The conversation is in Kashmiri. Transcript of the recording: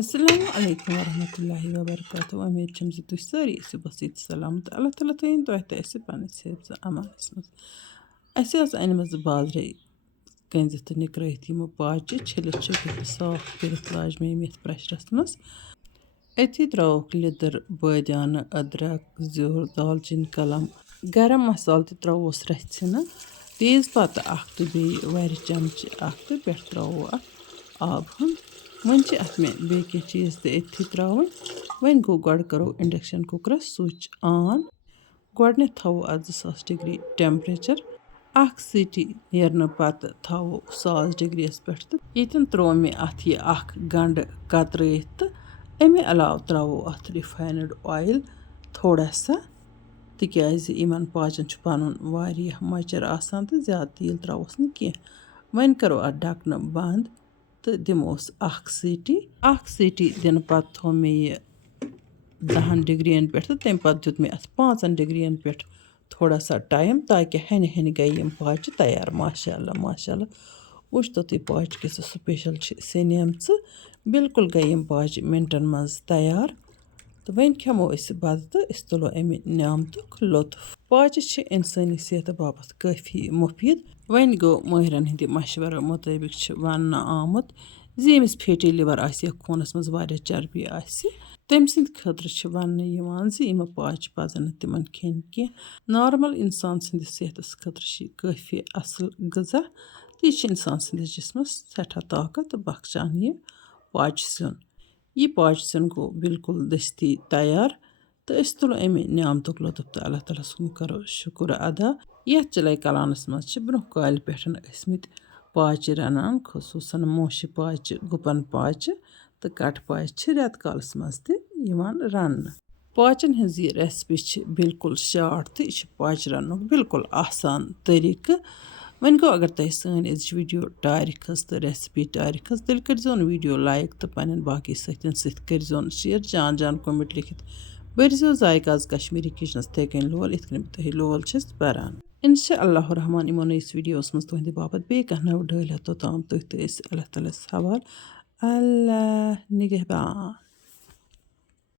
Assalamu alaikum warahmatullahi wabarakatuh. Umeed چھَم زِ تُہۍ سٲری ٲسِو بسیٖت سلامت اللہ تعالیٰ تھٲیِن تۄہہِ تہِ اَسہِ پنٛنِس حِفظ اَمانَس منٛز. اَسہِ ٲس أنۍمٕژ بازرَے کٔنزِتھ تہٕ نِکرٲیِتھ یِمہٕ پاچہِ چھٔلِتھ چھٔکِتھ تہٕ صاف کٔرِتھ لاجہِ مےٚ یِم یَتھ پرٛٮ۪شرَس منٛز. أتھی ترٛاوُکھ لیٚدٕر بٲدیانہٕ أدرک زیُر دالچیٖن کلم گرم مسالہٕ تہِ ترٛاووس رَژھِ ژھِنہٕ تیز پتہٕ اکھ تہٕ بیٚیہِ وَرِ چمچہِ اکھ تہٕ پٮ۪ٹھٕ ترٛاوو اَتھ آب ہُن. وۄنۍ چھِ اَتھ مےٚ بیٚیہِ کینٛہہ چیٖز تہِ أتھی ترٛاوٕنۍ. وۄنۍ گوٚو گۄڈٕ کَرو اِنڈَکشَن کُکرَس سُچ آن. گۄڈٕنٮ۪تھ تھاوو اَتھ 200 ڈِگری ٹٮ۪مپریچَر. اَکھ سیٖٹی نیرنہٕ پتہٕ تھاوو 100 ڈِگری یَس پٮ۪ٹھ تہٕ ییٚتٮ۪ن ترٛوو مےٚ اَتھ یہِ اکھ گنٛڈٕ کترٲیِتھ تہٕ اَمہِ علاوٕ ترٛاوو اَتھ رِفاینٕڈ اویِل تھوڑا سا تِکیٛازِ یِمن پاچَن چھُ پَنُن واریاہ مۄچَر آسان تہٕ زیادٕ تیٖل ترٛاووس نہٕ کینٛہہ. وۄنۍ کَرو اَتھ ڈَکھنہٕ بنٛد تہٕ دِموس اکھ سیٖٹی دِنہٕ پتہٕ تھوٚو مےٚ یہِ 10 ڈِگرِیَن پٮ۪ٹھ تہٕ تَمہِ پتہٕ دیُت مےٚ اَتھ 5 ڈِگرِیَن پٮ۪ٹھ تھوڑا سا ٹایم تاکہِ ہَنہِ ہَنہِ گٔے یِم پاچہِ تیار. ماشاء اللہ وٕچھتو تُہۍ پاچہِ کِژھ سُپیشَل چھِ سیٚنیمژٕ. بِلکُل گٔے یِم پاچہِ مِنٹَن منٛز تیار تہٕ وۄنۍ کھٮ۪مو أسۍ بَتہٕ تہٕ أسۍ تُلو اَمہِ نعمتُک لُطف. پاچہِ چھِ اِنسٲنی صحتہٕ باپتھ کٲفی مُفیٖد. وۄنۍ گوٚو مٲہرَن ہِنٛدِ مشوَرٕ مُطٲبِق چھِ وَننہٕ آمُت زِ ییٚمِس فیٹی لِوَر آسہِ یا خوٗنَس منٛز واریاہ چربی آسہِ تٔمۍ سٕنٛدِ خٲطرٕ چھِ وَننہٕ یِوان زِ یِمہٕ پاچہِ پَزَن نہٕ تِمَن کھیٚنۍ کینٛہہ. نارمَل اِنسان سٕنٛدِس صحتَس خٲطرٕ چھِ یہِ کٲفی اَصٕل غذا تہٕ یہِ چھِ اِنسان سٕنٛدِس جِسمَس سٮ۪ٹھاہ طاقت بخشان یہِ پاچہِ سیُن. یہِ پاچہِ سیُن گوٚو بِلکُل دٔستی تیار تہٕ أسۍ تُلو اَمہِ نعمتُک لُطف تہٕ اللہ تعالیٰ سُنٛد کَرو شُکُر ادا. یَتھ چِلَے کلانَس منٛز چھِ برٛونٛہہ کالہِ پٮ۪ٹھ ٲسۍمٕتۍ پاچہِ رَنان خصوٗصاً موشہِ پاچہِ گُپن پاچہِ تہٕ کَٹہٕ پاچہِ چھِ رٮ۪تہٕ کالَس منٛز تہِ یِوان رَننہٕ. پاچَن ہِنٛز یہِ ریسپی چھِ بِلکُل شاٹ تہٕ یہِ چھِ پاچہِ رَننُک بِلکُل آسان طٔریٖقہٕ. وۄنۍ گوٚو اگر تۄہہِ سٲنۍ أزِچ ویٖڈیو ٹارِ کھٔژ تہٕ ریسپی ٹارِ کھٔژ تیٚلہِ کٔرۍزیون ویٖڈیو لایک تہٕ پنٛنٮ۪ن باقٕے سۭتٮ۪ن سۭتۍ کٔرۍزیون شِیَر. جان کومٮ۪نٛٹ لیکھِتھ بٔرۍزیو ذایقاز کشمیٖری کِچنَس تِتھَے کٔنۍ لول یِتھ کٔنۍ بہٕ تۄہہِ لول چھَس بَران. اِنشاء اللہ الرحمان یِمو نٔیِس ویٖڈیوَس منٛز تُہٕنٛدِ باپتھ بیٚیہِ کانٛہہ نٔو ڈٲلۍ توٚتام تُہۍ تہٕ أسۍ اللہ تعالیٰ ہَس حوالہٕ. اللہ نِگہبان.